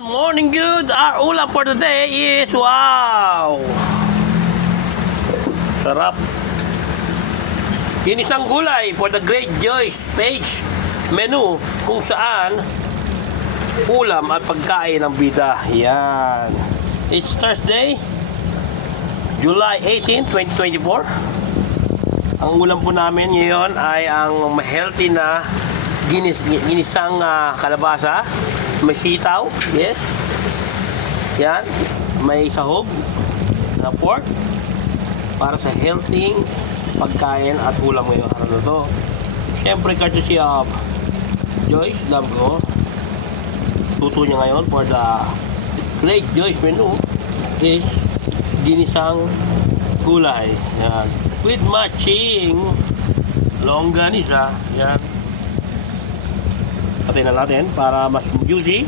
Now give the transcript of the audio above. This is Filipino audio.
Morning good. Our ulam for today is wow. Sarap. Ginisang gulay for the Great Joyce stage menu kung saan ulam at pagkain ng bida. Yan. It's Thursday, July 18, 2024. Ang ulam po namin ngayon ay ang healthy na ginisang kalabasa. May sitaw, yes. Yan, may sahog na pork para sa healthy pagkain at ulam ngayong araw na to. Siyempre, courtesy of Joyce, love ko. Tuto niya ngayon for the Great Joyce menu is ginisang gulay. Yan. With matching longganisa. Yan. Patayin na natin para mas juicy